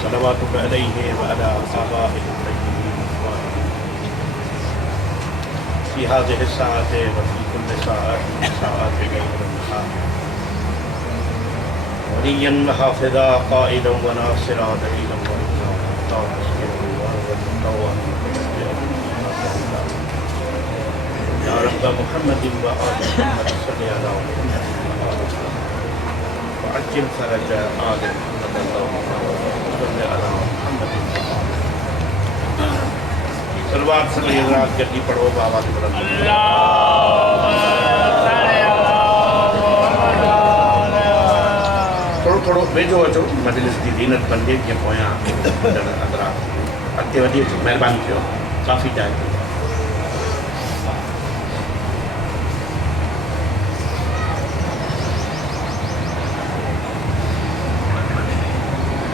सलवातुक अलैहि व अला आबाइहि तय्यबीन फ़ी हाज़िहि साअति व फ़ी कुल्लि साअतिन मिन साअति गैरि वलिय्यन व हाफ़िज़ा क़ाइदन व नासिरा दलीलन व या रब्ब मुहम्मदिन व आलि मुहम्मद सल्लि अला मुहम्मद व अज्जिल फ़रज आलि मुहम्मद सल्लि अला मुहम्मद। सलवात से हज़रात जल्दी पढ़ो बाबा की तरफ। थोड़ो थोड़ो वेझो अचो मजलिस की दीनत बंदे जीअं पोयां हज़रात अॻिते वधी अचो, महिरबानी कयो, काफ़ी जाइ थी।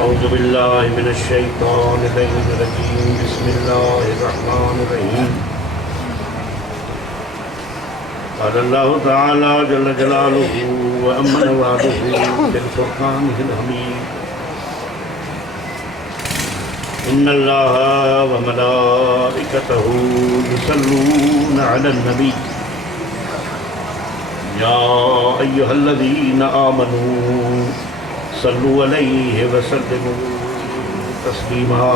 औज़ु बिल्लाहि मिनश शैतानिर रजीम बिस्मिल्लाहिर रहमानिर रहीम। क़ाल अल्लाहु तआला जल्ल जलालुहु व अम्मा नवालुहु बिल फ़ुरक़ानिल हमीद। इन्नल्लाहा व मलाइकतहु युसल्लूना अलन नबी या अय्युहल्लज़ीना आमनू सल्लु अलैहि व सल्लिमू तस्लीमा।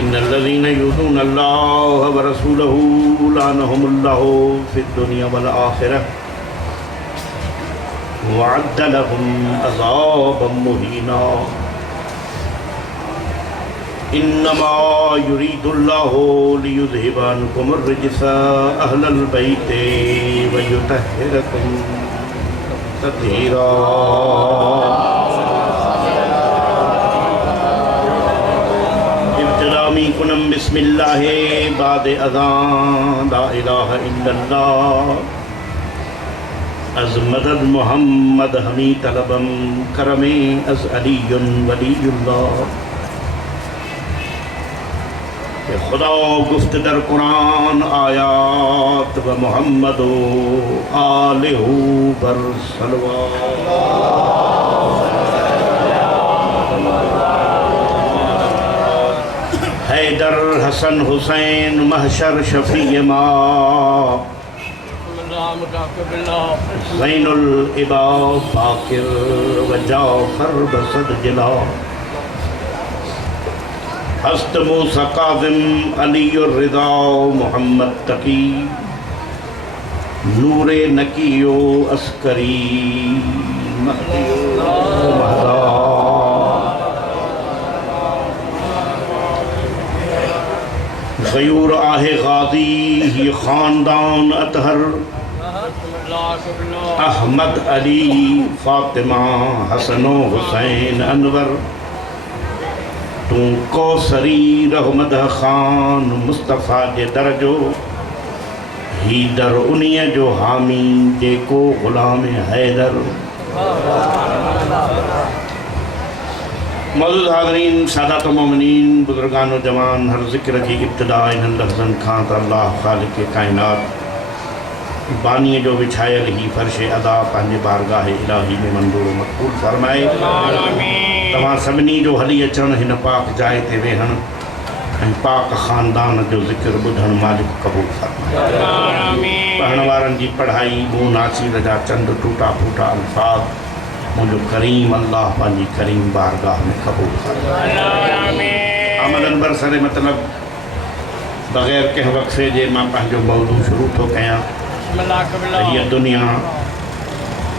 इन्नल्लज़ीना युज़ूना अल्लाह व रसूलहु लानहुमुल्लाहु फ़िद दुनिया वल आखिरह व अ'द्द लहुम अज़ाबम मुहीना। इन्नमा युरीदुल्लाहु लियुज़हिबा अन्कुमुर रिज्सा अहलल बैति व युतह्हिरकुम तत्हीरा। इब्तिदा मिनकुम बिस्मिल्लाहि बादे अज़ान ला इलाहा इल्लल्लाह अज़ मदद मुहम्मद हमी तलबम करमे अज़ अलीयुन वलीयुल्लाह। खुदा गुफ्त दर कुरान आयात व मोहम्मद आलिहु बर सलवात। हैदर हसन हुसैन महशर शफी मा ज़ैनुल इबाद बाकिर व जाफर बसद जिला। हस्त मूसा काज़िम अलीउर रिज़ा मोहम्मद तकी नूरे नकीयो अस्करी महदियो महदा। गयूर आहे गाजी ही ख़ानदान अतहर अहमद अली फ़ातिमा हसनो हुसैन अनवर। तू कौसरी रहमद ख़ान मुस्तफ़ा जे दरजो ही दर उन्हीअ जो हामी जेको ग़ुलाम हैदर। मौजूद हाज़रीन सादात मोमिनीन बुज़ुर्गानो जवान हर ज़िक्र जी इब्तिदा इन्हनि लफ़्ज़नि खां त अल्लाह ख़ालिक़ काइनात बानीअ जो विछायल ही फ़र्श अदा पंहिंजे बारगाह इलाही में मंज़ूर मक़बूल फ़रमाए। तव्हां सभिनी जो हली अचणु हिन पाक जाइ ते वेहण ऐं पाक ख़ानदान जो ज़िक्र ॿुधणु मालिक क़बूल फ़रमाए। पढ़ण वारनि जी पढ़ाई मूं नासीर जा चंद टूटा फूटा अल्फाज़ मुंहिंजो करीम अल्लाह पंहिंजी करीम बारगाह में क़बूल फ़रमाए। आमदन बरसरे मतिलब बग़ैर कंहिं वक़्फ़े जे मां पंहिंजो मौज़ू शुरू थो कयां। हीअ दुनिया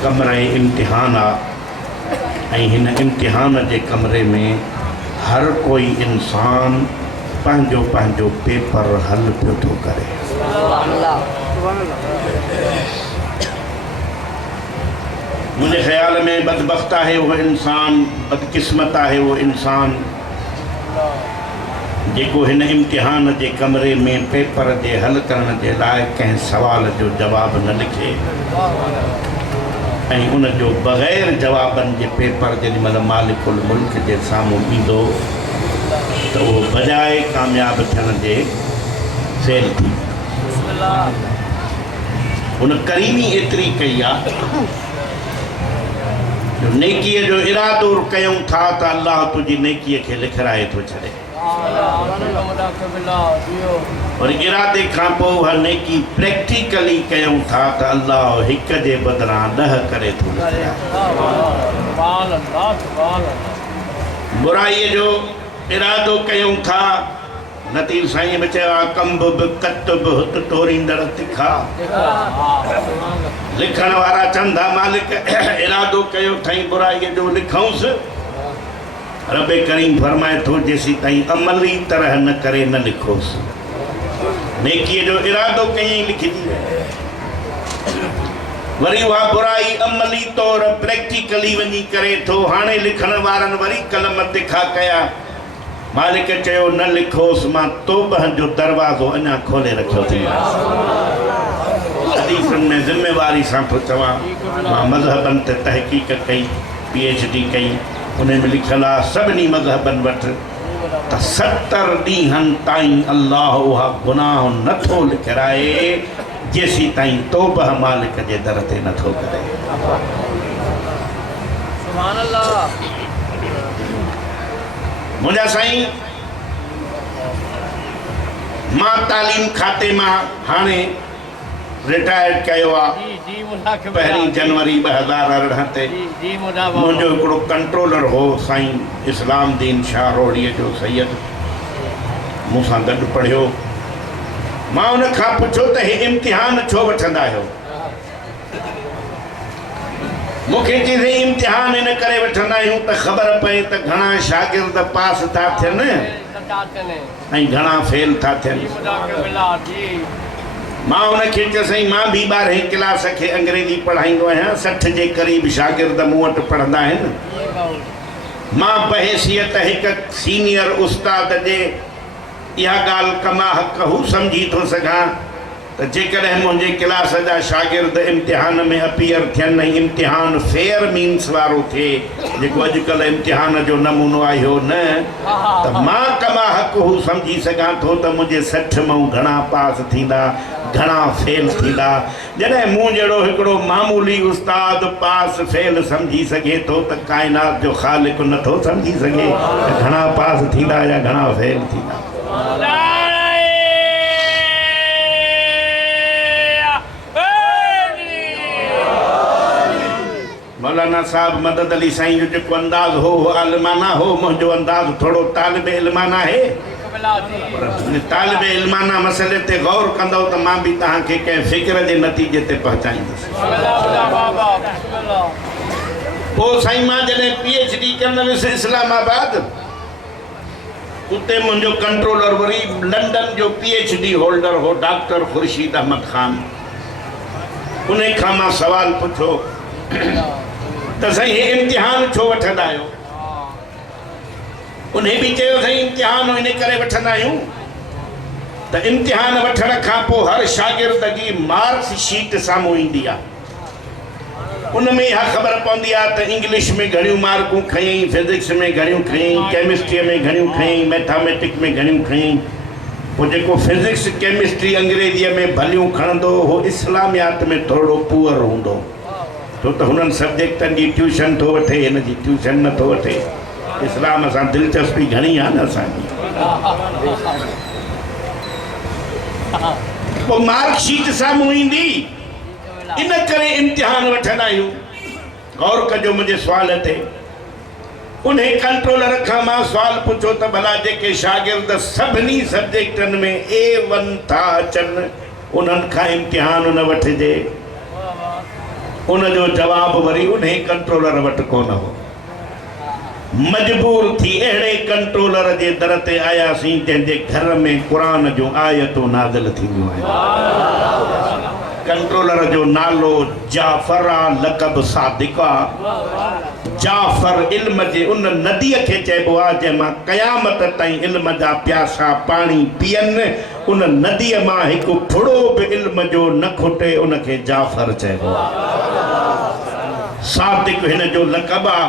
कमरे इम्तिहान आहे ऐं हिन इम्तिहान जे कमरे में हर कोई इंसान पंहिंजो पंहिंजो पेपर हल पियो थो करे। मुंहिंजे ख़्याल में बदबख़्त आहे उहो इंसान, बदकिस्मत आहे उहो इंसान जेको हिन इम्तिहान जे कमरे में पेपर जे हल करण जे लाइ कंहिं सवाल जो जवाबु न लिखे ऐं उन जो बग़ैर जवाबनि जे पेपर जेॾीमहिल मालिकुल मुल्क जे साम्हूं ईंदो तो वो बजाए कामयाब थियण जे फेल थी। उन करीमी एतिरी कई आहे जो नेकीअ जो इरादो कयूं था त अल्लाह तुंहिंजी नेकीअ खे लिखाए थो छॾे और इरादे खां पोइ उहा नेकी प्रैक्टिकली कयूं था त अल्लाह हिक जे बदिरां 10 करे थो लिखाए। बुराईअ जो इरादो कयूं था नतीर साईं बि चयो आहे कंब बि कत बि हुत तोरींदड़ तिखा। लिखण वारा चंदा मालिक इरादो कयो अथई बुराईअ जो लिखऊंसि। रबे करीम फरमाए थो जेसी ताईं अमली तरह न करे न लिखोसि। नेकीअ जो इरादो कयईं लिखिजी वरी उहा बुराई अमली तौर प्रैक्टिकली वञी करे थो। हाणे लिखण वारनि वरी कलम तिखा कया। मालिक चयो न लिखोसि मां तौबह जो दरवाज़ो अञा खोले रखियो थी। हदीसनि में ज़िम्मेवारी सां थो चवां मां मज़हबनि ते तहक़ीक़ कई PhD कई। उन में लिखियलु आहे सभिनी मज़हबनि वटि त 70 ॾींहंनि ताईं अल्लाह उहा गुनाह नथो लिखाए जेसी ताईं तौबह मालिक जे दर ते नथो करे। सुभान अल्लाह। मुंहिंजा साईं मां तालीम खाते मां हाणे रिटायर्ड कयो आहे 1 जनवरी 2018 ते। मुंहिंजो हिकिड़ो कंट्रोलर हो साईं इस्लाम दीन शाह रोड़ीअ जो सैयद मूंसां गॾु पढ़ियो। मां उन खां पुछियो त हे इम्तिहान छो वठंदा आहियो? मूंखे चई इम्तिहान इन करे वठंदा आहियूं त ख़बर पए त घणा शागिर्द पास था थियनि ऐं घणा फेल था थियनि। मां उनखे चयसि मां बि 12 क्लास खे अंग्रेजी पढ़ाईंदो आहियां। 60 जे क़रीब शागिर्द मूं वटि पढ़ंदा आहिनि। मां बहैसियत हिकु सीनियर उस्ताद जे इहा ॻाल्हि कमा हक़ हू सम्झी थो सघां त जेकॾहिं मुंहिंजे क्लास जा शागिर्द इम्तिहान में अपीयर थियनि ऐं इम्तिहान फेयर मीन्स वारो थिए जेको अॼुकल्ह इम्तिहान जो नमूनो आयो न त मां कमा हक़ हू सम्झी सघां थो त मुंहिंजे 60 मां घणा पास थींदा घणा फेल थींदा। जॾहिं मूं जहिड़ो हिकिड़ो मामूली उस्ताद पास फेल सम्झी सघे थो त काइनात जो ख़ालिक नथो सम्झी सघे त घणा पास थींदा या घणा फेल थींदा। मौलाना साहब मदद अली साईं जो जेको अंदाज़ हो आलिमाना हो। मुंहिंजो अंदाज़ थोड़ो तालिब इल्माना है। तालिब इल्माना मसइले ते गौर कंदो त मां बि तव्हांखे कंहिं फ़िक्र जे नतीजे ते पहुचाईंदुसि। पोइ साईं मां जॾहिं PhD कंदो वियुसि इस्लामाबाद उते मुंहिंजो कंट्रोलर वरी लंडन जो PhD होल्डर हो डॉक्टर ख़ुर्शीद अहमद ख़ान। उन खां मां सवाल पुछो त साईं हे इम्तिहान छो वठंदा आहियो? उन बि चयो साईं इम्तिहान इन करे वठंदा आहियूं त इम्तिहान वठण खां पोइ हर शागिर्द जी मार्क्स शीट साम्हूं ईंदी आहे। उन में इहा ख़बर पवंदी आहे त इंग्लिश में घणियूं मार्कूं खयईं, फिज़िक्स में घणियूं खयईं, केमिस्ट्रीअ में घणियूं खयईं, मैथमेटिक्स में घणियूं खयईं। पोइ जेको फिज़िक्स केमिस्ट्री अंग्रेजीअ में भलियूं खणंदो हो इस्लामियात में थोरो पुअर हूंदो छो त हुननि सब्जेक्टनि जी ट्यूशन थो वठे हिन जी ट्यूशन नथो वठे। इस्लाम सां दिलचस्पी घणी आहे न असांजी। पोइ मार्कशीट साम्हूं ईंदी इन करे इम्तिहान वठंदा आहियूं। गौर कजो मुंहिंजे सुवाल ते। उन कंट्रोलर खां मां सुवाल पुछो त भला जेके शागिर्द सभिनी सब्जेक्टनि में A1 था अचनि उन्हनि खां इम्तिहान न वठिजे? उनजो जवाब वरी उन कंट्रोलर वटि कोन हो। मजबूर थी अहिड़े कंट्रोलर जे दर ते आयासीं जंहिंजे घर में क़ुरान जूं आयतूं नाज़िल थींदियूं आहिनि। कंट्रोलर जो नालो जाफ़र आहे, लक़ब सादिक़ आहे। जाफ़र इल्म जे उन नदीअ खे चइबो आहे जंहिंमां क़यामत ताईं इल्म जा प्यासा पाणी पीअनि। उन नदीअ मां हिकु फुड़ो बि इल्म जो न खुटे उनखे जाफ़र चइबो आहे। सादिक़ हिन जो लक़ब आहे।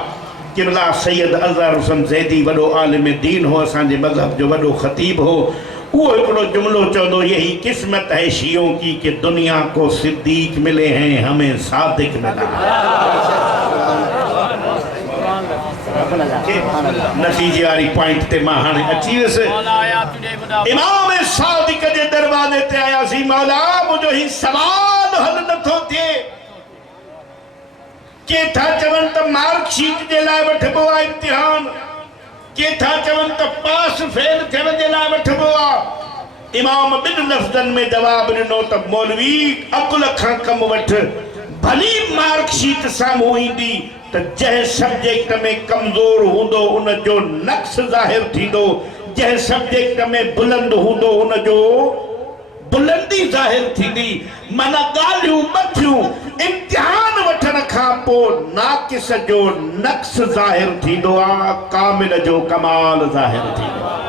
किबला सैयद अज़हर हुसैन ज़ैदी वॾो आलिम दीन हो, असांजे मज़हब जो वॾो ख़तीब हो। वो हिकिड़ो जुमलो चवंदो, यही किस्मत है शियों की कि दुनिया को सिद्दीक मिले हैं, हमें सादिक मिला। नतीजे वाली पॉइंट ते मां हाणे अची वियुसि। इमाम सादिक जे दरवाज़े ते आयासीं। मौला मुंहिंजो ही सवाल हल नथो थिए। के था चवनि त मार्कशीट जे लाइ वठिबो आहे इम्तिहान, के था चवनि त पास फेल थियण जे लाइ वठिबो आहे। इमाम ॿिनि लफ़्ज़नि में जवाब ॾिनो त मौलवी अकुल खां कमु वठ। भली मार्कशीट साम्हूं ईंदी त जंहिं सब्जेक्ट में कमज़ोर हूंदो उन जो नक्स ज़ाहिर थींदो, जंहिं सब्जेक्ट में बुलंद हूंदो उन जो बुलंदी ज़ाहिर थींदी। माना ॻाल्हियूं ॿधियूं। इम्तिहान वठण खां पोइ नाक़िस जो नक्स ज़ाहिर थींदो आहे, कामिल जो कमाल ज़ाहिर थींदो आहे।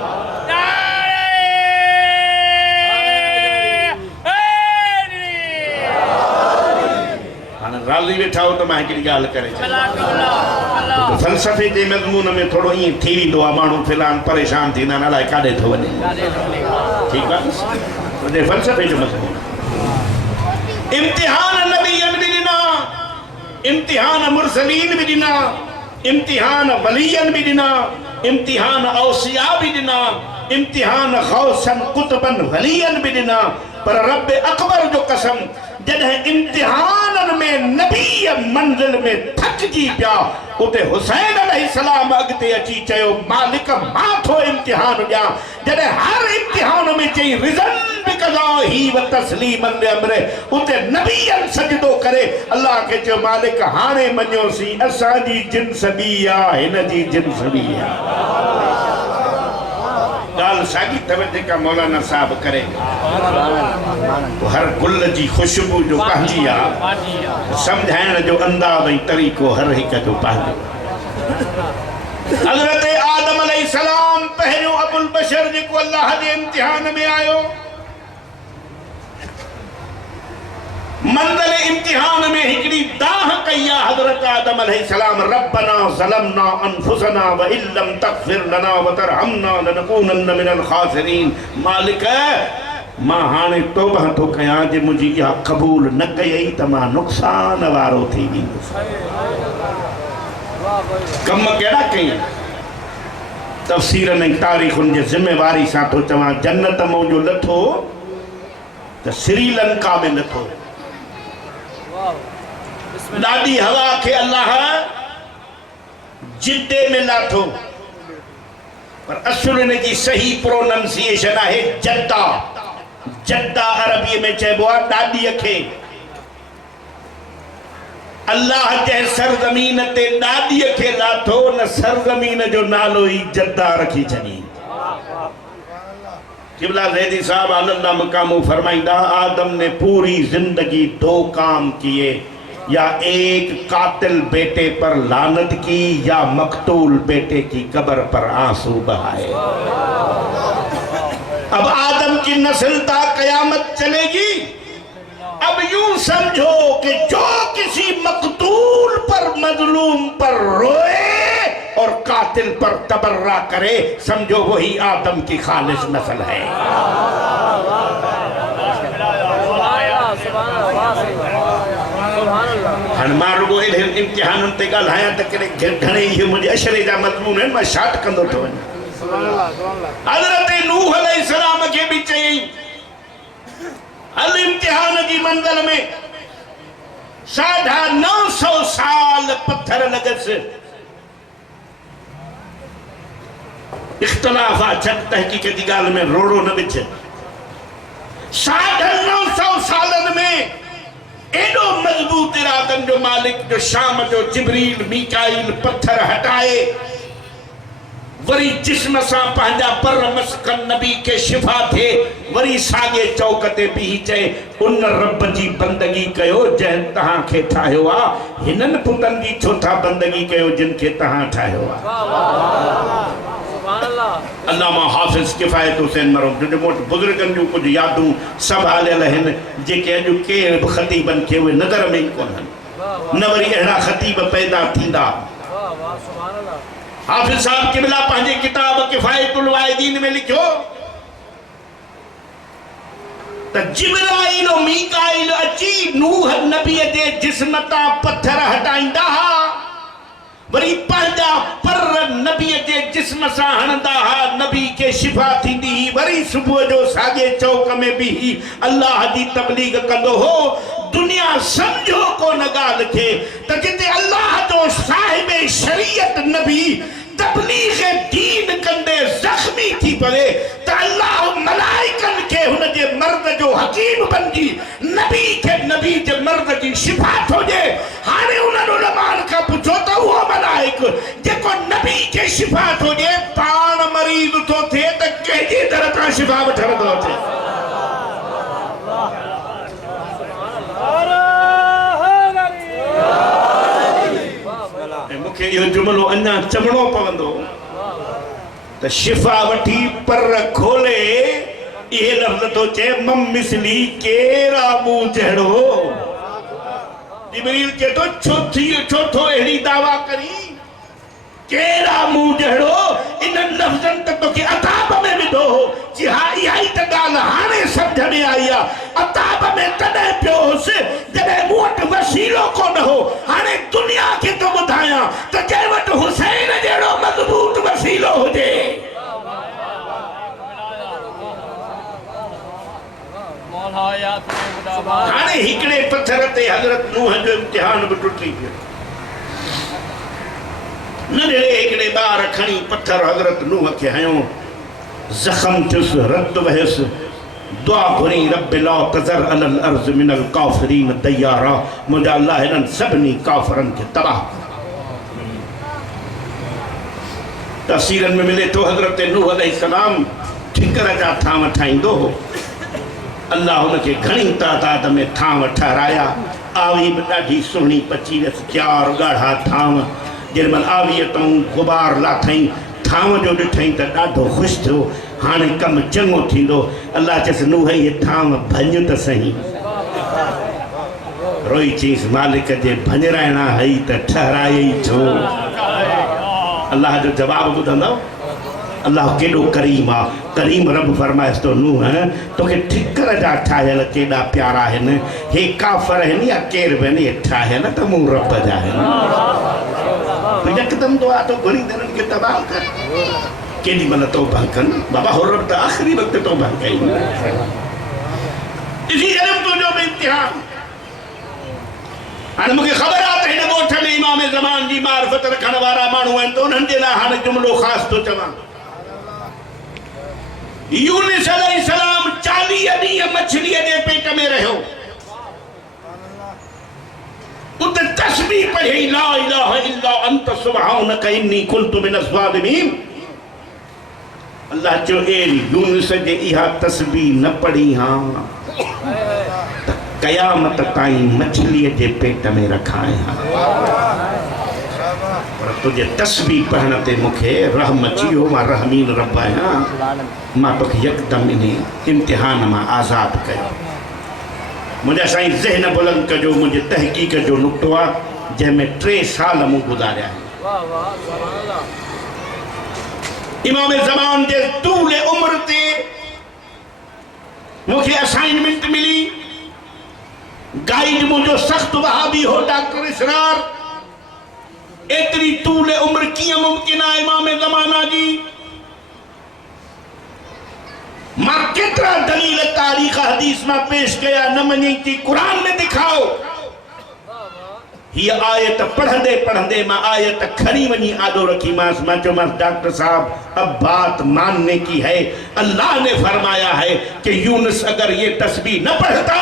राज़ी वेठा हो तो मैं हिकिड़ी ॻाल्हि करे छॾियां। फ़लसफ़े जे मज़मून में थोरो ईअं थी वेंदो आहे, माण्हू फ़िलहाल परेशान थींदा आहिनि, अलाए काॾे थो वञे। ठीकु आहे, मुंहिंजे फ़लसफ़े जो मज़मून। इम्तिहान नबीयन बि ॾिना, इम्तिहान मुरसलीन बि ॾिना, इम्तिहान वलीयन बि ॾिना, इम्तिहान औसिया बि ॾिना, इम्तिहान ग़ौसन कुतबन वलीयन बि ॾिना। पर रब अकबर जो कसम, जॾहिं इम्तिहाननि में नबी मंज़िल में थकिजी पिया, उते हुसैन अलैहिस्सलाम अॻिते अची चयो, मालिक मां थो इम्तिहान ॾियां। जॾहिं हर इम्तिहान में चई रिज़न बिक़ज़ाही व तस्लीमन लिअम्रे, उते नबीयन सजदो करे अल्लाह खे चयो, मालिक हाणे मञोसीं, असांजी जिन्स ॿी आहे, हिन जी जिन्स ॿी आहे। ॻाल्हि साॻी अथव जेका मौलाना साहब करे। हर गुल जी ख़ुशबू जो पंहिंजी आहे, सम्झाइण जो अंदाज़ ऐं तरीक़ो हर हिक जो पंहिंजो। हज़रत आदम अलैहिस्सलाम पहिरियों अबुल बशर जेको अल्लाह जे इम्तिहान में आयो, मंज़िल इम्तिहान में हिकिड़ी दाह कई आहे। हज़रत आदम अलैहिस्सलाम, रब्बना ज़लमना अनफुसना व इल्लम तग़फिर लना व तरहमना लनकूनन्न मिनल ख़ासिरीन। मालिक मां हाणे तौबा थो कयां, जे मुंहिंजी इहा क़बूल न कयई त मां नुक़सान वारो थी वेंदुसि। कम कहिड़ा कई? तफ़सीरनि ऐं तारीख़ुनि जे ज़िम्मेवारी सां थो चवां, जन्नत मां जो लथो त श्रीलंका में लथो। ॾाढी हवा खे अल्लाह जिद्दे में लाथो, पर असुल इन जी सही प्रोनंसिएशन आहे जद्दा। जद्दा अरबीअ में चइबो आहे ॾाॾीअ खे। अल्लाह जंहिं सरज़मीन ते ॾाॾीअ खे लाथो, न सरज़मीन जो नालो ई जद्दा रखी छॾी। किबला ज़ैदी साहब आलंदा मकामू फरमाइंदा, आदम ने पूरी जिंदगी दो काम किए, या एक कातिल बेटे पर लानत की, या मकतूल बेटे की कब्र पर आंसू बहाए। अब आदम की नस्ल ता कयामत चलेगी। अब यूं समझो कि जो किसी मकतूल पर, मजलूम पर रोए और कातिल पर तबर्रा करे, समझो वही आदम की खालिस नस्ल है। हनुमारुगो इम्तिहान ते ॻाल्हायां त करे घणे इहे मुंहिंजे अशरे जा मज़मून आहिनि, मां शार्ट कंदो थो वञा। हज़रत नूह अलैहिस्सलाम खे बि चयईं, हल इम्तिहान जी मंज़िल में 950 साल पत्थर लगस। इख्तिलाफ आ, छक तहकीक जी गाल में रोड़ो न बिछ। 950 सालन में एडो मजबूत इरादन जो मालिक जो शाम जो जिब्रील मीकाईल पत्थर हटाए, वरी जिस्म सां पंहिंजा पर मस्कन नबी के शिफा थे, वरी सागे चौक ते बीही चए, उन रब जी बंदगी कयो जंहिं तहां खे ठाहियो आ, हिननि पुतनि जी छो था बंदगी कयो जिन खे तहां ठाहियो आ। अल्लामा हाफिज़ किफ़ायत हुसैन मरहूम जो मोट बुज़ुर्गनि जूं कुझु यादूं सभु हलियल आहिनि, जेके अॼु केर बि ख़तीबनि खे उहे नज़र में ई कोन्हनि, न वरी अहिड़ा ख़तीब पैदा थींदा। हाफिज साहब किबला पंहिंजे किताब किफ़ायतुल वाइदीन में लिखियो त जिब्राइल और मीकाइल अची नूह नबी जे जिस्म तां पत्थर हटाईंदा हा, वरी पंहिंजा पर नबी जे जिस्म सां हणंदा हा, नबी के शिफा थींदी ही, वरी सुबुह जो साॻे चौक में भी अल्लाह जी तबलीग कंदो हो। दुनिया समझो कोन ॻाल्हि खे त जिते अल्लाह जो साहिब शरीयत नबी तबलीग दीन कंदे जख्मी थी पवे त अल्लाह मलाइकन के हुन जे मर्द जो हकीम बनजी नबी के नबी जे मर्द जी शिफा थोजे। हाणे उन्हनि उलमान खां पुछो त उहो मलाइक जेको नबी के शिफा थोजे पाण मरीज़ थो थिए त कंहिंजी तरफ़ खां शिफा वठंदो थिए। मूंखे इहो जुमिलो अञा चवणो पवंदो त शिफा वठी पर खोले इहे लफ़्ज़ थो चए मम मिसली केरा मूं जहिड़ो। जिब्रील चए थो छो थो अहिड़ी दावा करी केरा मूं जहिड़ो। इन्हनि लफ़्ज़नि त तोखे अताब में विधो हो जी हा इहा ई त ॻाल्हि हाणे सम्झ में आई आहे। अताब में तॾहिं पियो हुउसि जॾहिं मूं वटि वसीलो कोन हो। हाणे दुनिया खे थो ॿुधायां त जंहिं वटि हुसैन जहिड़ो मज़बूत वसीलो हुजे। हाणे हिकिड़े पत्थर ते हज़रत नूह जो इम्तिहान बि टुटी पियो। नंढड़े हिकिड़े ॿार खणी पत्थर हज़रत नूह खे हयो, ज़ख़्म थियुसि, रत वहियुसि, दुआ घुरी रब ला तज़र अलल अर्ज़ मिनल काफ़िरीन दय्यारा। मुंहिंजा अल्लाह हिननि सभिनी काफ़िरनि खे तबाह कर। तफ़सीरनि में मिले थो हज़रत नूह अलैहिस्सलाम ठिकर जा थांव ठाहींदो हो। अल्लाह हुनखे घणी तादाद में थांव ठहिराया। आवी बि ॾाढी सुहिणी पची वियसि, 4 ॻाढ़ा थांव। जेॾीमहिल आवीअ तां गुबार लाथई थांव जो ॾिठई त ॾाढो ख़ुशि थियो। हाणे कमु चङो थींदो। अल्लाह चयसि नूह इहे थांव भञ त सही। रोई चईसि मालिक जे भञराइणा हई त ठहिराए छो। अल्लाह जो जवाबु ॿुधंदव। अल्लाह केॾो करीम आहे। करीम रब फरमाएसि थो नूह तोखे ठिकर जा ठाहियल केॾा प्यारा आहिनि। हे काफ़र आहिनि या केर बि आहिनि, ठाहियल त मूं रब जा आहिनि। यकदम दुआ तो घणी दिननि खे तबाह कर। केॾी महिल तौबा कनि बाबा हो रब त आख़िरी वक़्तु तौबा कई। ॾिसी करे तुंहिंजो बि इम्तिहान। हाणे मूंखे ख़बर आहे त हिन ॻोठ में इमाम ज़मान जी मारिफत रखण वारा माण्हू आहिनि त उन्हनि जे लाइ हाणे जुमिलो ख़ासि थो चवां। यूनुस अलैहिस्सलाम 40 ॾींहं मछलीअ जे पेट में रहियो। उते तस्बीह पढ़ी ला इलाहा इल्ला अंत सुब्हानक इन्नी कुन्तु मिनज़ ज़ालिमीन। अल्लाह चयो ए यूनुस जे इहा तस्बीह न पढ़ी हां त क़यामत ताईं मछलीअ जे पेट में रखाए हां। पर तुझे तस्बीह पढ़ण ते मूंखे रहम अची वियो। मां रहमीन रब आहियां। मां तोखे यकदम इन इम्तिहान मां आज़ादु कयो। मुझे साईं ज़हन बुलंद कजो। मुझे तहक़ीक़ जो नुक़्तो आहे जंहिंमें 3 साल मूं गुज़ारिया आहिनि। इमाम ज़मान जे तूल उम्र ते मूंखे असाइनमेंट मिली। गाइड मुंहिंजो सख़्तु वहाबी हो डॉक्टर इसरार। एतिरी तूल उम्र कीअं मुमकिन आहे इमाम ज़माना जी। मां केतिरा दलील तारीख़ हदीस में पेश कया न मञी थी। कुरान में दिखाओ। ये आयत पढ़ंदे पढ़ंदे मां आयत खड़ी वनी आदो रखी मास। मैं चो मास डॉक्टर साहब अब बात मानने की है। अल्लाह ने फरमाया है कि यूनुस अगर ये तस्बीह न पढ़ता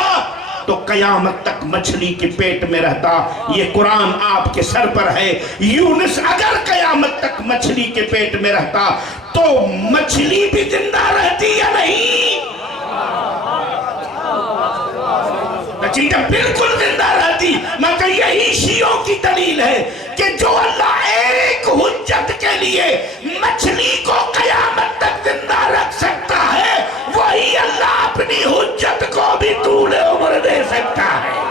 तो कयामत तक मछली के पेट में रहता। ये कुरान आपके सर पर है। यूनुस अगर कयामत तक मछली के पेट में रहता तो मछली भी जिंदा रहती या नहीं? तो बिल्कुल जिंदा रहती। मगर यही शियों की दलील है कि जो अल्लाह एक हुज्जत के लिए मछली को कयामत तक जिंदा रख सकता है वही अल्लाह अपनी हुज्जत को भी तूल उम्र दे सकता है।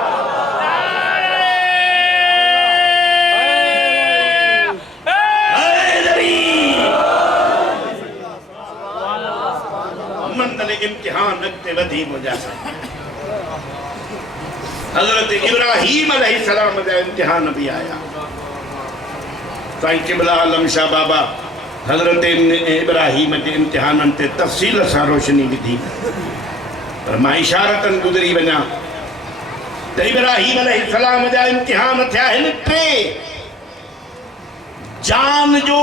मंदल इम्तिहान रखते वधी मुजासा हजरत इब्राहीम अलैहिस्सलाम जा इम्तिहान भी आया साईं किबला आलम शाह बाबा हजरत इब्राहीम के इम्तिहान ते तफसील से रोशनी विधी पर मां इशारतन गुजरी वञा तो इब्राहीम अलैहिस्सलाम जा इम्तिहान थिया हिन टे जान जो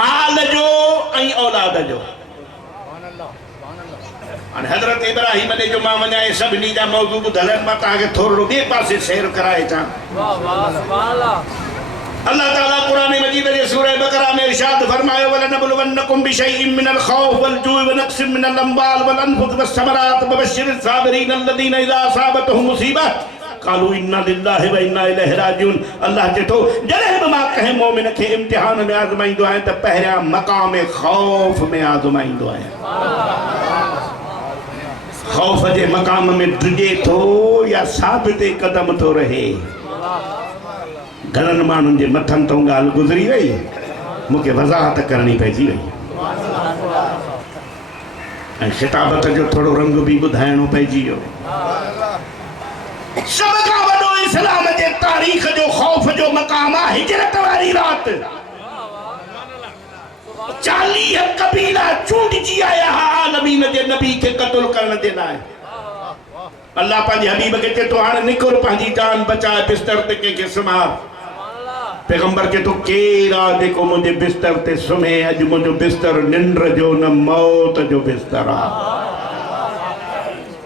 माल जो ऐं औलाद जो हजरत इब्राहीम ने जो मां वञाए सभिनी जा मौजू ॿुधल मां तव्हांखे थोरो ॿिए पासे सैर कराए अचां अल्लाह ताला कुरान मजीद के सूरह बकरा में इरशाद फरमायो वलनबलुवन्नकुम बिशैइन मिनल खौफ वल जुइ व नक्सिन मिनल अम्वाल वल अनफुस वस समरात वबश्शिरिस साबिरीन अल्लज़ीना इज़ा असाबतहुम मुसीबत कालू इन्ना लिल्लाहि व इन्ना इलैहि राजिऊन। अल्लाह जे तो जॾहिं बि मां कंहिं मोमिन खे इम्तिहान में आज़माईंदो आहियां त पहिरियां मक़ाम खौफ में आज़माईंदो आहियां। खौफ जे मक़ाम में डिॼे थो या साबिते क़दम थो रहे। घणनि माण्हुनि जे मथनि तो ॻाल्हि गुज़री वई मूंखे वज़ाहत करणी पइजी वई ऐं ख़िताबत जो थोरो रंग भी ॿुधाइणो पइजी वियो। सभ खां वॾो इस्लाम जे तारीख़ जो खौफ जो मक़ाम आहे हिजरत वारी रात 40 कबीला चूंडिजी आया आलमीन जे नबी खे क़त्ल करण जे लाइ। अल्लाह पंहिंजे हबीब खे चए थो हाणे निकुर पंहिंजी जान बचाए बिस्तर ते कंहिंखे सुम्हार। पैगंबर के तो केरा देखो मुझे बिस्तर ते सुमे अज मुझो बिस्तर निंड जो न मौत जो बिस्तर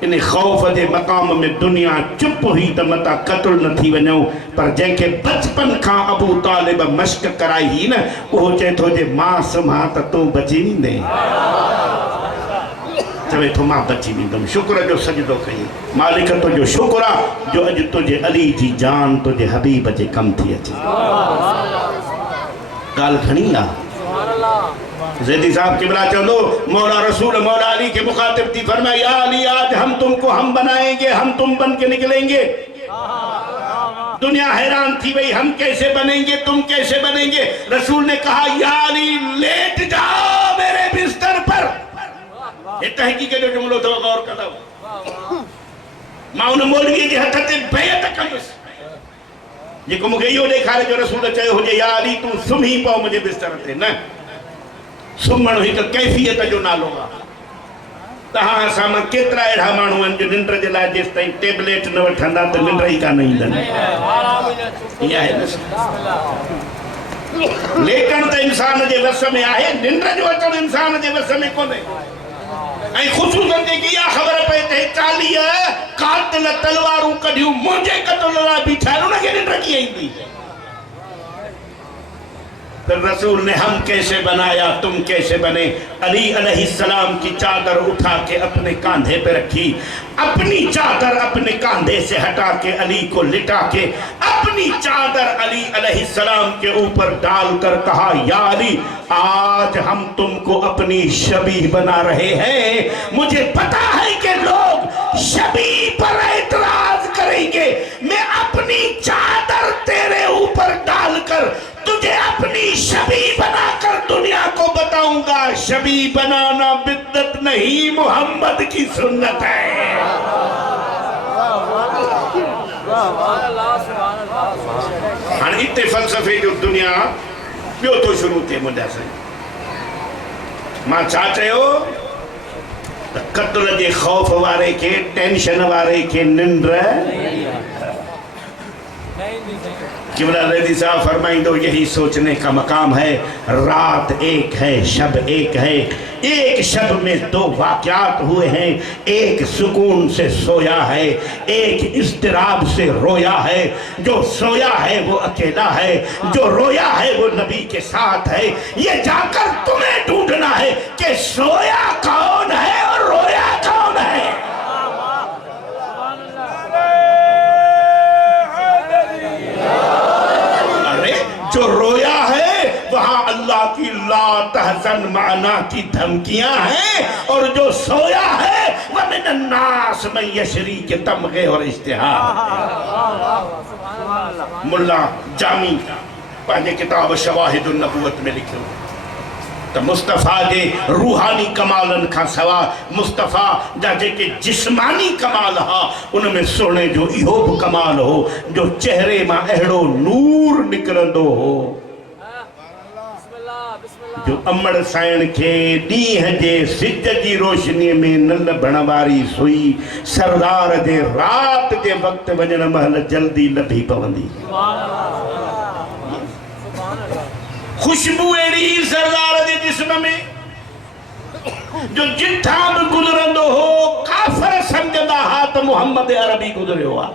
इन खौफ के मकाम में दुनिया चुप हुई तो मता कत्ल न थी वञो पर जैके बचपन का अबू तालिब मश्क कराई ही न वो चे थो जे मां सुम्हा त तू बची वेंदे चवे थो मां बची वेंदुमि शुक्र जो सजदो कई मालिक तो जो शुक्र जो अज तुझे अली जी जान तुझे हबीब जे कम थी अचे। गाल खणी आ ज़ैदी साहब किबला चलो मौला रसूल मौला अली के मुखातिब थी फरमाई अली आज हम तुमको हम बनाएंगे हम तुम बन के निकलेंगे। दुनिया हैरान थी वही हम कैसे बनेंगे तुम कैसे बनेंगे। रसूल ने कहा या अली लेट जाओ मेरे बिस्तर पर। ये तहकीक जो जुमलो तो गौर करो मां उन मौलवी के हथ ते बैत कयुसि जेको मूंखे इहो ॾेखारे जो रसूल चयो हुजे या अली तूं सुम्ही पओ मुंहिंजे बिस्तर ते न सुम्हणु हिकु कैफ़ियत जो नालो आहे। तव्हां असां मां केतिरा अहिड़ा माण्हू आहिनि जो निंड जे लाइ जेसि ताईं टेबलेट न वठंदा त निंड ई कान ईंदनि। इहा आहे लेटण त इंसान जे वस में आहे निंड जो अचणु इंसान जे वस में कोन्हे। ऐं ख़ुशूसन जेकी इहा ख़बर पए त 40 कातिल तलवारूं कढियूं मुंहिंजे क़त्ल लाइ बीठा आहिनि उनखे निंड कीअं ईंदी। फिर रसूल ने हम कैसे बनाया तुम कैसे बने। अली अलैहिस्सलाम की चादर उठा के अपने कांधे पे रखी अपनी चादर अपने कांधे से हटा के अली को लिटा के अपनी चादर अली अलैहिस्सलाम के ऊपर डालकर कहा या अली आज हम तुमको अपनी शबीह बना रहे हैं। मुझे पता है कि लोग शबीह पर एतराज करेंगे मैं अपनी चादर तेरे ऊपर डालकर तुझे अपनी शबी बनाकर दुनिया को बताऊंगा। शबी बनाना बिद्दत नहीं मोहम्मद की सुन्नत है। हाँ इतने फलसफे जो दुनिया ॿियो तो शुरू थिए मुंहिंजा साईं। मां छा चयो त क़त्ल जे ख़ौफ़ वारे खे टेंशन वारे खे निंड किबला ज़ैदी साहब फरमाइंदो यही सोचने का मकाम है। रात एक है शब एक है एक शब में 2 वाक़यात हुए हैं। एक सुकून से सोया है एक इज़्तिराब से रोया है। जो सोया है वो अकेला है जो रोया है वो नबी के साथ है। ये जाकर तुम्हें ढूंढना है कि सोया कौन है और रोया कौन है। जो रोया है वहां अल्लाह की ला तहज़न माना की धमकियां हैं और जो सोया है वह मिनन नास में यशरी के तमगे और इश्तिहार। मुल्ला जामी पंहिंजे किताब शवाहिदुन नबुवत में लिखियो तो मुस्तफ़ा जे रूहानी कमालन का सवा मुस्तफ़ा जा जेके जिस्मानी कमाल हा उनमें सोने जो इहो भी कमाल हो जो चेहरे में अहिड़ो नूर निकरंदो हो जो अमड़ साइण के ॾींहं जे सिज जी रोशनी में न लभण वारी सुई सरदार जे रात जे वक्त वञण महल जल्दी लभी पवंदी खुशबू अड़ी सरदार जे जिस्म में जो जिथा भी गुजरंदो हो काफर समझंदा हा त मोहम्मद अरबी गुजरियो आ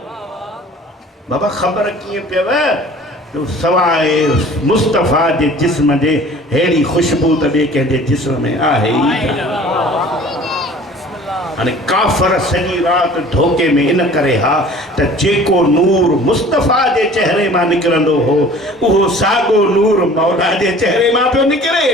बाबा खबर किए पियव जो सवाए मुस्तफ़ा जे जिस्म जे हेड़ी खुशबू त ॿिए कंहिंजे जिस्म में आहे ई अने काफर सॼी रात धोखे में इन करे हा त जेको नूर मुस्तफ़ा जे चेहरे मां निकिरंदो हो उहो साॻो नूर मौला जे चेहरे मां पियो निकिरे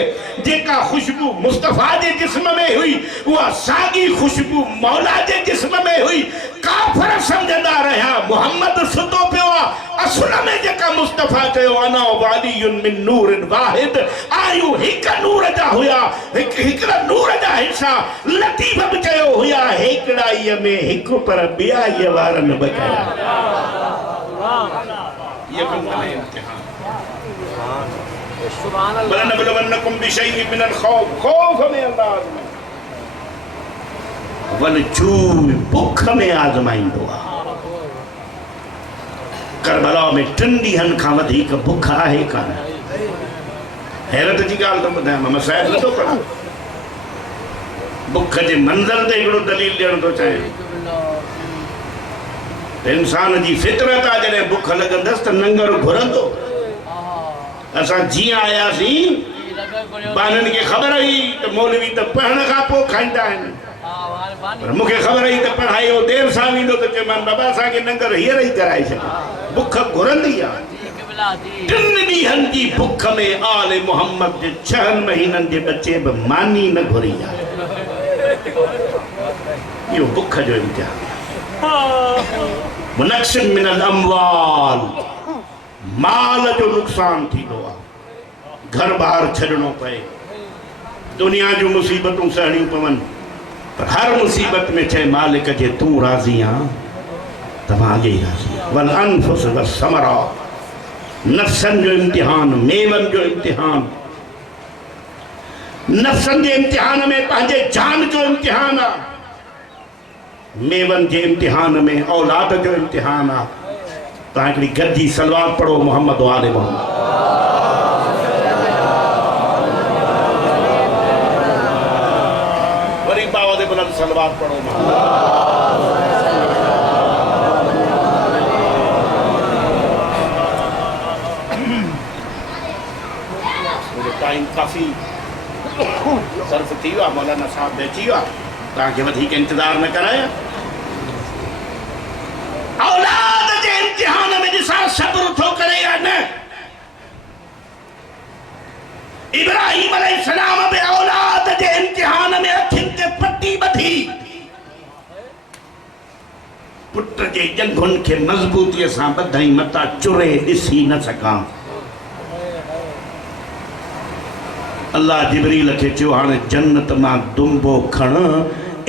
जेका खुशबू मुस्तफ़ा जे जिस्म में हुई उहा साॻी खुशबू मौला जे जिस्म में हुई काफर समझंदा रहिया मोहम्मद सुतो पियो आहे असुल में जेका मुस्तफ़ा चयो अना वालियुन मिन नूरिन वाहिद आयु हिक नूर जा हुया हिकड़ा नूर जा हिस्सा लतीफ़ भी चयो हुया हिकड़ाईअ में हिक पर ॿियाईअ वारनि बि कया ये बंदे इम्तिहान सुभान अल्लाह वलनबलवन्नकुम बिशैइन मिनल खौफ में अल्लाह वल जूअ भुख में आज़माईंदो आहे करबला में 3 ॾींहंनि खां वधीक भुख आहे कान हैरत जी ॻाल्हि थो ॿुधायां मां शायदि नथो कयां भुख जे मंज़िल ते हिकिड़ो दलील ॾियणु थो चाहियां इंसान जी फितरत आहे जॾहिं भुख लॻंदसि त नंगर घुरंदो असां जीअं आयासीं ॿारनि खे ख़बर हुई त मौलवी त पढ़ण खां पोइ खाईंदा आहिनि पर मूंखे ख़बर हुई त पढ़ाई वो देर सां वेंदो त चयोमांसि बाबा असांखे नंगर हींअर ई कराए छॾियो भुख घुरंदी आहे 3 ॾींहंनि जी भुख में आले मोहम्मद जे 6 महीननि जे बच्चे बि मानी न घुरी आहे इहो भुख जो इम्तिहान मुनक़्सिम मिनल अमवाल माल जो नुक़सान थींदो आहे घर बार छॾणो पए दुनिया जूं मुसीबतूं सहणियूं पवनि पर हर मुसीबत में चाहे मालिक जे तू राज़ी आ तमाम अॻे ई राज़ी वल अनफुस वसमरा नफ्सन जो इम्तिहान मेवन जो इम्तिहान नफ्सन जे इम्तिहान में पंहिंजे जान जो इम्तिहान आ मेवन जे इम्तिहान में औलाद जो इम्तिहान आ तव्हां हिकिड़ी गद्दी सलवार पढ़ो मोहम्मद वाले मोहम्मद बुलंद सलवार पढ़ो मुझे टाइम काफ़ी सर्फ थी वियो आहे मौलाना साहब बेची वियो आहे तव्हांखे वधीक इंतज़ार न कराया औलाद जे इम्तिहान में ॾिसां सब्र थो करे या न इब्राहिम अलैहिस्सलाम बि औलाद जे इम्तिहान में अखियुनि ते पटी ॿधी पुट जे जंघुनि खे मज़बूतीअ सां ॿधई मता चुरे ॾिसी न सघां अल्लाह जिब्रील खे चयो हाणे जन्नत मां दुंबो खण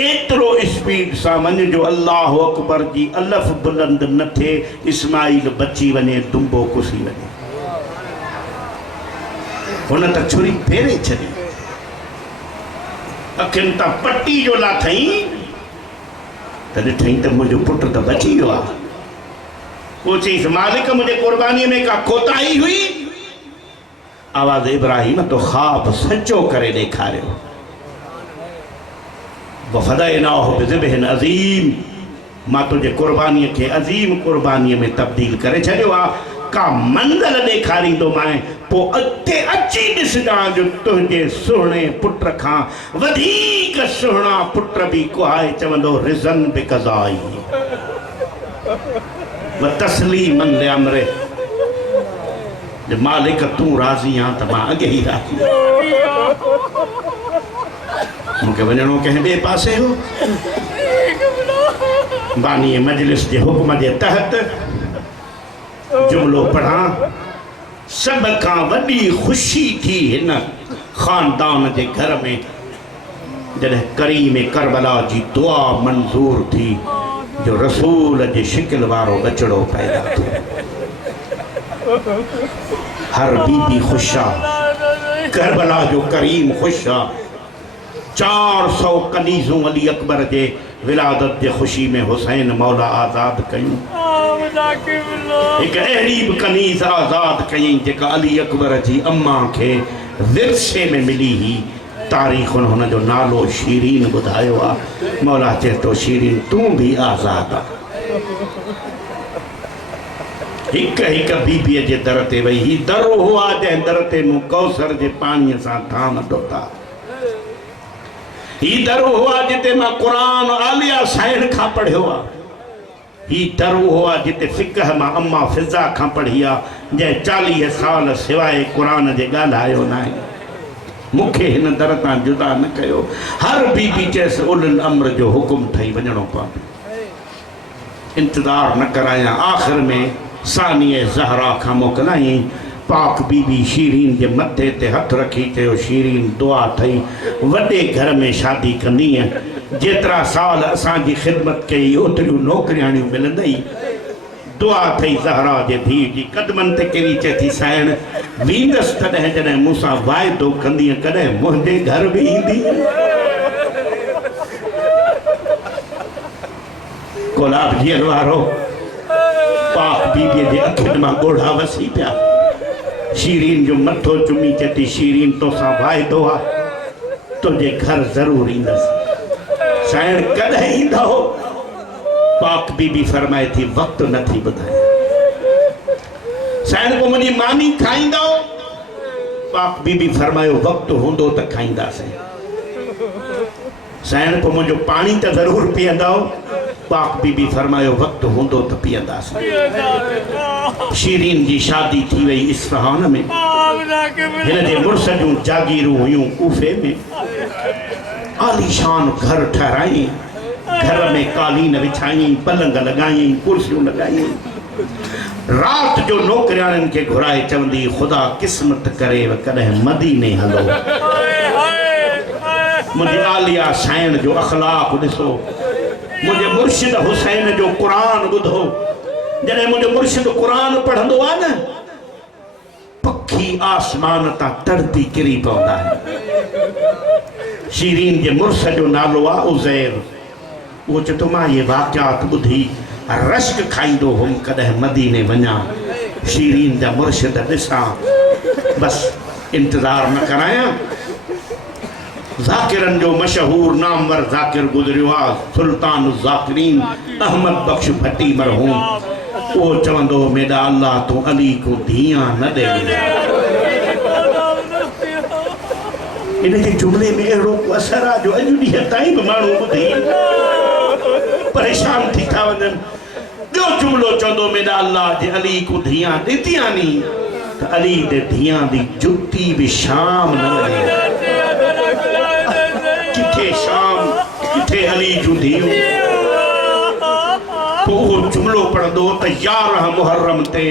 एतिरो स्पीड सां वञ जो अल्लाह अकबर जी अलफ बुलंद न थिए इस्माइल बची वञे दुंबो कुसी वञे हुन त छुरी फेरे छॾी अखियुनि तां पटी जो लाथई त ॾिठई त मुंहिंजो पुटु त बची वियो आहे पोइ चईसि मालिक मुंहिंजे क़ुर्बानीअ में का कोताही हुई आवाज़ इब्राहिम तो ख़्वाब सचो करे ॾेखारियो वफ़दाइनाहु बिज़िबहिन अज़ीम मां तुंहिंजे क़ुर्बानीअ खे अज़ीम क़ुर्बानीअ में तब्दील करे छॾियो आहे का मंज़िल ॾेखारींदोमांइ पोइ अॻिते अची ॾिसजांइ जो तुंहिंजे सुहिणे पुट खां वधीक सुहिणा पुट बि को आहे चवंदो रिज़न बि क़ज़ाई व तस्लीमन लिअम्रे मालिक तूं राज़ी आहीं त मां अॻे ई राज़ी मूंखे वञणो कंहिं ॿिए पासे हो बानी मजलिस जे हुक्म जे तहत जुमिलो पढ़ां सब खां वॾी ख़ुशी थी हिन ख़ानदान जे घर में जॾहिं करीम करबला जी दुआ मंज़ूर थी जो रसूल जे शिकिल वारो बचड़ो पैदा थियो। हर बीबी ख़ुश आ, करबला जो करीम ख़ुश आ। 400 कनीज़ूं अली अकबर जे विलादत जे ख़ुशी में हुसैन मौला आज़ाद कयूं। एक अहिड़ी बि कनीज़ आज़ाद कयईं जेका अली अकबर जी अम्मा खे विरसे में मिली ही। तारीख़ हुन जो नालो शीरीन ॿुधायो आहे। मौला चए तो शीरीन तूं भी आज़ाद आ। हिक हिक बीबीअ जे दर ते वई। ही दर हुआ जंहिं दर ते मूं कौसर जे पाणीअ सां थाम धोता। ही दर हुआ जिते मां क़ुरान आलिया साइण खां पढ़ियो आहे। ही दर हुआ जिते फ़िक़ह मां अम्मा फ़िज़ा खां पढ़ी आहे, जंहिं 40 साल सवाइ क़ुरान जे ॻाल्हायो न आहे। मूंखे हिन दर तां जुदा न कयो। हर बीबी चयसि उलिल अम्र जो हुकुम ठही वञणो पवंदो। इंतज़ार न करायां। आख़िर में सानिए ज़हरा खां मोकिलाई। पाक बीबी शीरीन जे मथे ते हथ रखी चयो शीरीन दुआ थई वॾे घर में शादी कंदीअ। जेतिरा साल असांजी ख़िदमत कई ओतिरियूं नौकरियाणियूं मिलंदई। दुआ थई ज़हरा जे धीउ जी कदमनि ते किरी। चए थी साइण वेंदसि तॾहिं जॾहिं मूंसां वाइदो कंदीअ कॾहिं मुंहिंजे घर बि ईंदी। गुलाब जीअल वारो पाक बीबीअ जे अखियुनि मां ॻोढ़ा वसी पिया। शीरीन जो मथो चुमी चए थी शीरीन तोसां वाइदो आहे तुंहिंजे घर ज़रूरु ईंदसि। साइण कॾहिं ईंदा हो? पाक बीबी फरमाए थी वक़्तु नथी ॿुधाए। साइण को मुंहिंजी मानी खाईंदो? पाक बीबी फरमायो वक़्तु हूंदो त खाईंदासीं। साइण को मुंहिंजो पाणी त ज़रूरु पीअंदो? पाक बीबी फरमायो वक़्तु हूंदो त पीअंदासीं। शीरीन जी शादी थी वई इस्फहान में। हिन जे मुड़ुस जूं जागीरूं हुयूं कूफे में। आलीशान घर ठहिराई। घर में कालीन विछाई, पलंग लगाई, कुर्सियूं लगाई। रात जो नौकरियाणियुनि खे घुराए चवंदी खुदा क़िस्मत करे कॾहिं मदीने हलो। मुंहिंजी आलिया साइण जो अखलाक ॾिसो। मुझे मुर्शिद हुसैन जो कुरान ॿुधो। जॾहिं मुंहिंजो मुर्शिद कुरान पढ़ंदो आहे न पखी आसमान तां तरती किरी पवंदा आहिनि। शीरीन जे मुर्स जो नालो आहे उज़ैर। वो चए थो मां इहे वाक़ियात ॿुधी रश्क खाईंदो हुउमि कॾहिं मदीने वञा शीरीन जा मुर्शिद ॾिसां। बसि इंतज़ार न करायां। ज़ाकिरनि जो मशहूर नामवर ज़ाकिर गुज़रियो आहे सुल्तान ज़ाकिरीन अहमद बख्श भट्टी मरहूम। वो चवंदो मेरा अल्लाह तू अली को धियां न ॾे। इन जे जुमिले में अहिड़ो असर आहे जो अॼु ॾींहं ताईं बि माण्हू ॿुधी परेशान थी था वञनि। ॿियो जुमिलो चवंदो मेरा अल्लाह जे अली को धियां ॾितियां नी त अली दे धियां दी जुती बि शाम न मिले। किथे शाम किथे अली जूं धियूं। पोइ उहो जुमिलो पढ़ंदो त 11 मुहर्रम ते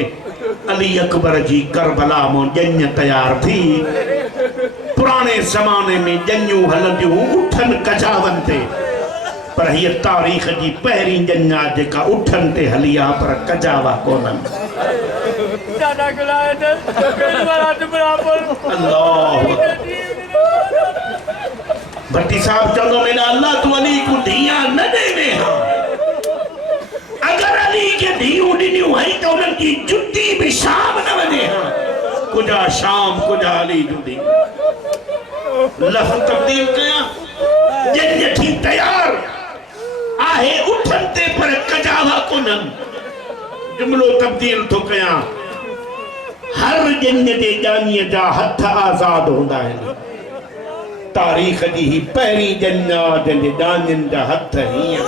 अली अकबर जी करबला मां ॼञ तयार थी। पुराणे ज़माने में ॼञूं हलंदियूं उठनि कजावनि ते, पर हीअ तारीख़ जी पहिरीं ॼञ आहे जेका उठनि ते हली आहे पर कजावा कोन्हनि। भट्टी साहब चवंदो मेरा अल्लाह तू अली को धियां न ॾे। अगर अली के धियूं ॾिनियूं हई त उन्हनि जी जुती बि शाम न वञे। कुझा शाम कुझा अली जूं धियूं। लफ़्ज़ तब्दील कयां ॼञ थी तयार आहे उठनि ते पर कजावा कोन्हनि। जुमिलो तब्दील थो कयां हर ॼञ ते ॼानीअ जा हथ आज़ाद हूंदा आहिनि। तारीख़ जी ही पहिरीं ॼञ जंहिंजे ॼानियुनि जा हथ हीअं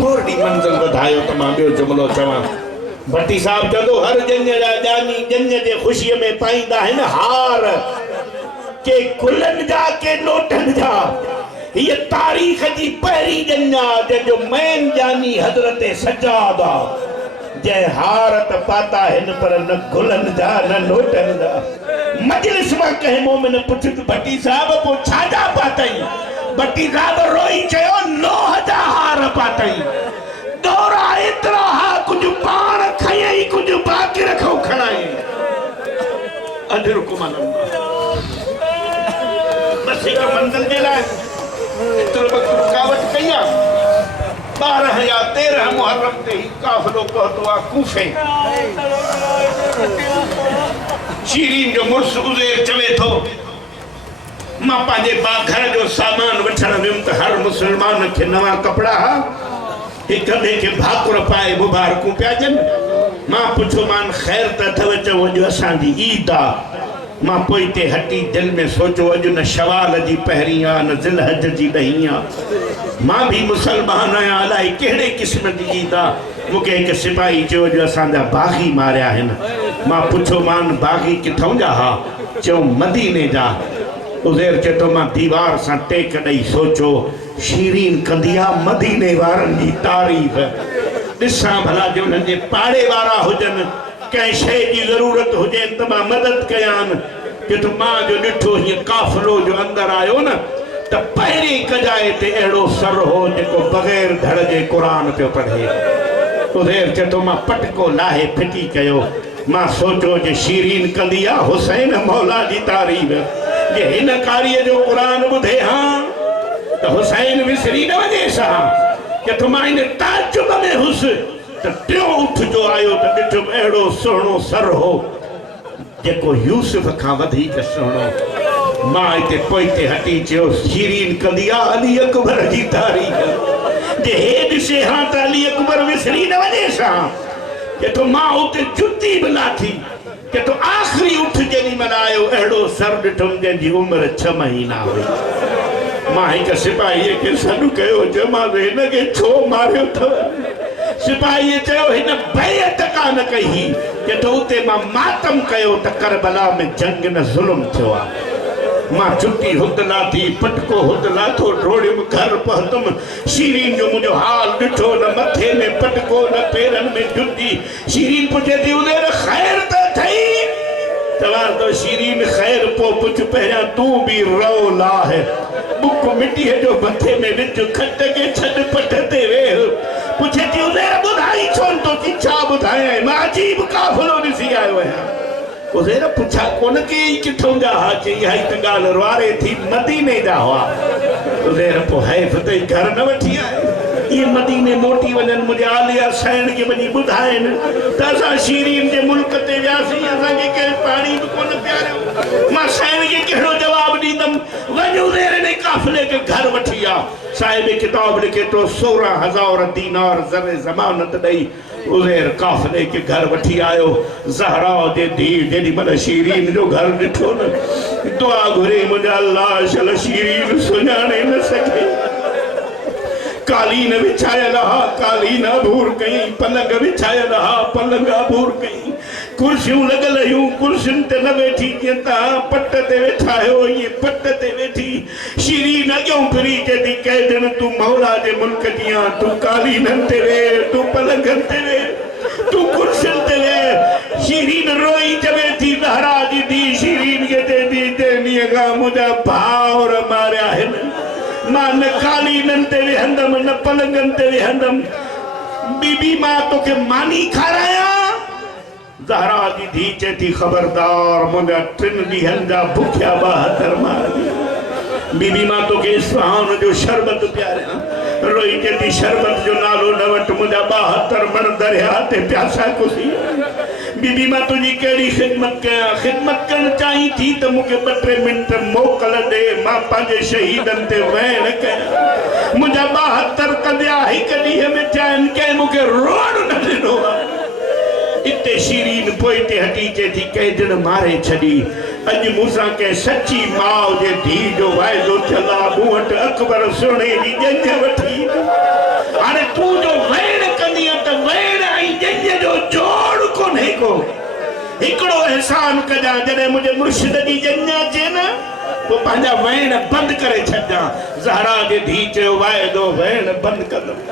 थोरी मंज़िल वधायो त मां ॿियो जुमिलो चवां। भट्टी साहब चवंदो हर ॼञ जा ॼानी ॼञ जे ख़ुशीअ में पाईंदा आहिनि हार के गुलनि जा के नोटनि जा। हीअ तारीख़ जी पहिरीं ॼञ जंहिंजो मैन ॼानी हज़रत सज्जाद आहे। जय हारत पाता हिन पर न गुलन जा न नोटन जा। मजलिस में कहे मोमिन पुछ भट्टी साहब पो छाजा पातई। भट्टी साहब रोई चयो लोह जा हार पातई। दौरा इतरा हा कुछ पाण खयई कुछ बाकी रखो खणाई। अधर को मालूम बस एक मंजिल जे लाए इतरो वक्त रुकावट कई आ। 12 या 13 मुहर्रम ते ही काफिलो पहुतो आ कूफे। शीरीन जो मुर्स उज़ैर चवे थो मां पंहिंजे घर जो सामान वठण वियुमि त हर मुसलमान खे नवा कपड़ा हिक ॿिए खे भाकुर पाए मुबारकूं पिया ॾियनि। मां पुछो मान ख़ैर त अथव? चओ अॼु असांजी ईद आहे। मां पोइ ते हटी दिल में सोचो अॼु न शवाल जी पहिरीं आहे न ज़िलहज जी ॾहीं आहे। मां भी मुसलमान आहियां अलाए कहिड़े क़िस्म जी ईद आहे। मूंखे हिकु सिपाही चयो अॼु असांजा बाग़ी मारिया आहिनि। मां पुछो मान बाग़ी किथां जा हा? चयो मदीने जा। उज़ैर चए थो मां दीवार सां टेक ॾेई सोचो शीरीन कंदी आहे मदीने वारनि जी तारीफ़। ॾिसां भला जो उन्हनि जे पाड़े वारा हुजनि कंहिं शइ जी ज़रूरत हुजे त मां मदद कयानि। कि तो मां जो ॾिठो हीअं काफ़िलो जो अंदरि आयो न त पहिरीं कजाए ते अहिड़ो सर हो जेको बग़ैर धड़ जे क़ुरान पियो पढ़े। उज़ैर चए थो मां पटको लाहे फिटी कयो। मां सोचो जे शीरीन कंदी आहे हुसैन मौला जी तारीफ़। जे हिन कारीअ जो क़ुरान ॿुधे हां त हुसैन विसरी न वञे सां। कि तो मां इन ताजुब में हुस त टियों उठ जो आयो त ॾिठुमि अहिड़ो सुहिणो सर हो जेको यूसुफ खां वधीक सुहिणो। मां हिते पोइ ते हटी चयो शीरीन कंदी आहे अली अकबर जी तारीफ़। जे हे ॾिसे हां त अली अकबर विसरी न वञे सां। कि तो मां उते जुती बि लाथी। कि तो आख़िरी उठ जेॾी महिल आयो अहिड़ो सर ॾिठुमि जंहिंजी उमिरि 6 महीना हुई। मां हिकु सिपाहीअ खे सॾु कयो चयोमांसि हिनखे छो मारियो अथव? सिपाहीअ चयो हिन बैत कान कई। कि तो उते मां मातम कयो त करबला में जंग न ज़ुल्म थियो आहे। मां जुती हुद लाथी पटको हुद लाथो डोड़ियुमि घर पहुतुमि। शीरीन जो मुंहिंजो हाल ॾिठो न मथे में पटको न पेरनि में जुती। शीरीन पुछे थी उज़ैर ख़ैर त अथई? चवां थो शीरीन ख़ैर पोइ पुछ पहिरियां तूं बि रो लाहे बुक मिटीअ जो मथे में विझ खट खे छॾ पट ते वेह। पुछे थी उज़ैर ॿुधाई छो तो थी? छा ॿुधायां? मां अजीब काफ़िलो ॾिसी आयो आहियां। उज़ैर पुछा कोन की किथां जा हा? चई हाई त ॻाल्हि वारे थी मदीने जा हुआ। उज़ैर पोइ हैफ़ अथई घर न वठी आए। इहे मदीने मोटी वञनि मुंहिंजे आलिया साइण खे वञी ॿुधाइनि त असां शीरीन जे मुल्क ते वियासीं असांखे केरु पाणी बि कोन पियारियो। मां साइण खे कहिड़ो जवाबु ॾींदुमि? वञ उज़ैर ने काफ़िले खे घर वठी आ। साहिब किताब लिखे थो 16,000 दीनार ज़र ज़मानत ॾेई उज़ैर काफ़िले के घर वठी आयो। ज़हरा जे धीउ जेॾी महिल शीरीन जो घर ॾिठो न दुआ घुरे मुंहिंजा अल्लाह शल शीरीन सुञाणे न सघे। कालीन विछायल हा कालीन अबूर कई। पलंग विछायल हा पलंग अबूर कई। कुर्सियूं लॻल हुयूं कुर्सियुनि ते न वेठी जीअं तव्हां पट ते वेठा आहियो ईअं पट ते वेठी। शीरीन अॻियों फिरी चए कई दिन तूं मौला जे मुल्क जी आहीं। तूं कालीननि ते वेह तूं पलंगनि ते वेह तूं कुर्सियुनि ते वेह। शीरीन रोई चवे थी ज़हरा जी धीउ शीरीन खे चए थी ॾींहं खां मुंहिंजा भाउर मारिया आहिनि। मां न कालीननि ते वेहंदमि न पलंगनि ते वेहंदमि। बीबी मां तोखे मानी खारायां? ज़हरा जी धीउ चए थी ख़बरदार मुंहिंजा 3 ॾींहंनि जा भुखिया 72 मार। बीबी मां तोखे इस्फहान जो शरबत पियारियां। रोई चए थी शरबत जो नालो न वटि मुंहिंजा 72 मण दरिया ते प्यासा कुसी। बीबी मां तुंहिंजी कहिड़ी ख़िदमत कयां? ख़िदमत करणु चाहीं थी त मूंखे 2-3 मिंट मोकल ॾे मां पंहिंजे शहीदनि ते वहण कयां। मुंहिंजा 72 कंदिया हिकु ॾींहं में थिया आहिनि कंहिं मूंखे रोअण न ॾिनो आहे। इते शीरीन पोइ ते हटी चए थी कंहिं दिन मारे छॾी। अॼु मूंसां कंहिं सची माउ जे धीउ जो वाइदो थियल आहे। मूं वटि अकबर सुहिणे जी ॼञ वठी। हाणे तूं जो वहण कंदीअ त वहण ऐं ॼञ जो जोड़ कोन्हे को। हिकिड़ो एहसान कजां जॾहिं मुंहिंजे मुर्शिद जी ॼञ अचे न पोइ पंहिंजा वहण बंदि करे छॾिजां। ज़हरा जे धीउ चयो वाइदो वहण बंदि कंदुमि।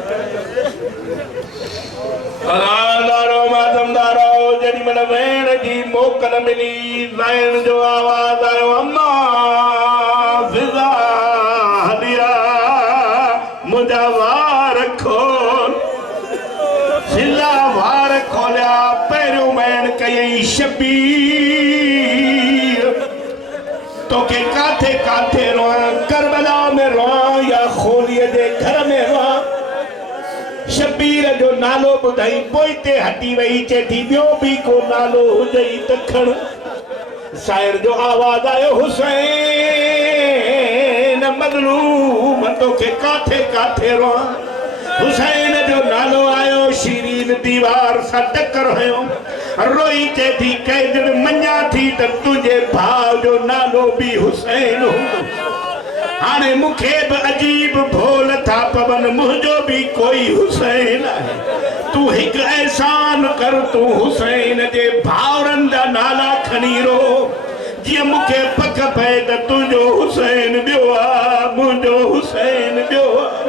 अदादारो मातमदारो जॾहिं महिल वेण जी मोकल मिली ज़ैन जो आवाज़ आयो अम्मा फिज़ा हलिया मुंहिंजा वार खोल फिज़ा वार खोलिया पहिरियों वेण कयई शबीर तोखे काथे काथे रोहां करबला में रोहां या खोलीअ जे घर में रोहां शबीर जो नालो ॿुधाई पोइ ते हटी वई चए थी ॿियो बि को नालो हुजई त खण शाइर जो आवाज़ आयो हुसैन मज़लूम तोखे काथे काथे रोहां हुसैन जो नालो आयो शीरीन दीवार सां टकर हयो रोई चए थी कंहिं दिन मञा थी त तुंहिंजे भाउ जो नालो बि हुसैन हूंदो हाणे मूंखे बि अजीब भोल था पवन मुंहिंजो बि कोई हुसैन आहे तूं हिकु एहसान कर तूं हुसैन जे भाउरनि जा नाला खणी रो जीअं मूंखे पक पए त तुंहिंजो हुसैन ॿियो आहे मुंहिंजो हुसैन ॿियो आहे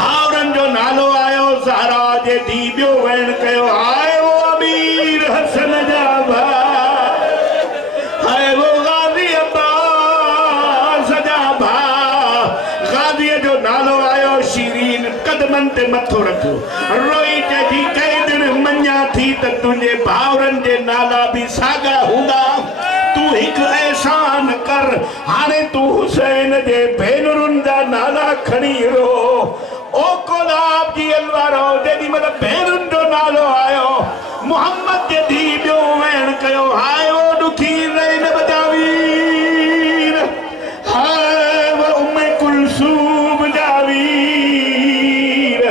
भाउरनि जो नालो आयो ज़हरा जे धी ॿियो वेण कयो हाय वो अमीर हसन जा भाउ हाय वो गाज़ी अब्बास जा भाउ गाज़ीअ जो नालो आयो शीरीन कदमनि ते मथो रखियो रोई चए थी कंहिं दिन मञा थी त तुंहिंजे भाउरनि जे नाला बि साॻा हूंदा तूं हिकु एहसान कर हाणे तूं हुसैन जे भेनरुनि जा नाला खणी रो ओ कोलाब जी अलवारो जेॾी महिल भेनरुनि जो नालो आयो मोहम्मद जे धी ॿियो वेण कयो हाय वो ॾुखी ज़ैनब जा वीर हाय वो उम्मे कुलसूम जा वीर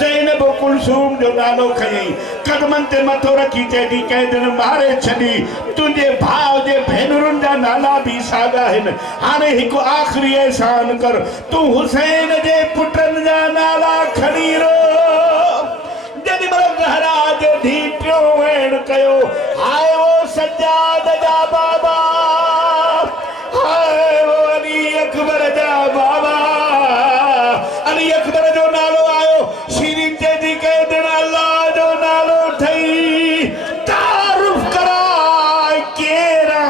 ज़ैनब कुलसूम जो नालो खयई कदमनि ते मथो रखी चए थी कंहिं दिन मारे छॾी तुंहिंजे भाउ जे भेनरुनि जा नाला बि साॻा आहिनि हाणे हिकु आख़िरी एहसान कर तूं हुसैन जे पुटनि जा नाला खणी रो जेॾी महिल ज़हरा जे धी टियों वेण कयो हाय वो सज्जाद जा बाबा हाय वो अली अकबर जा बाबा अली अकबर जो नालो आयो शीरीन चए थी कंहिं दिन अल्लाह जो नालो ठही तारुफ कराए केरा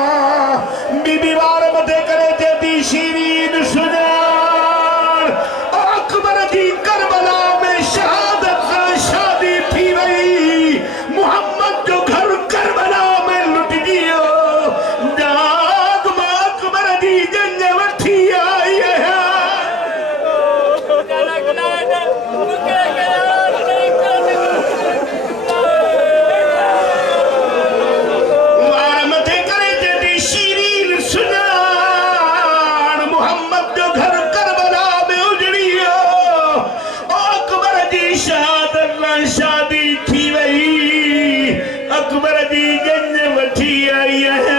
बीबी वार मथे करे चए थी शीरीन सुञाण अकबर जी करबला में शहादत सां शादी थी वई मोहम्मद जो घर करबला में लुट वियो दाग मां अकबर जी जंग वठी आई आहियां वार मथे करे चए थी शीरीन सुञाण मोहम्मद जो घर करबला में उजड़ी वियो अकबर जी शहादत सां शादी थी वई अकबर जी जंग वठी आई आहियां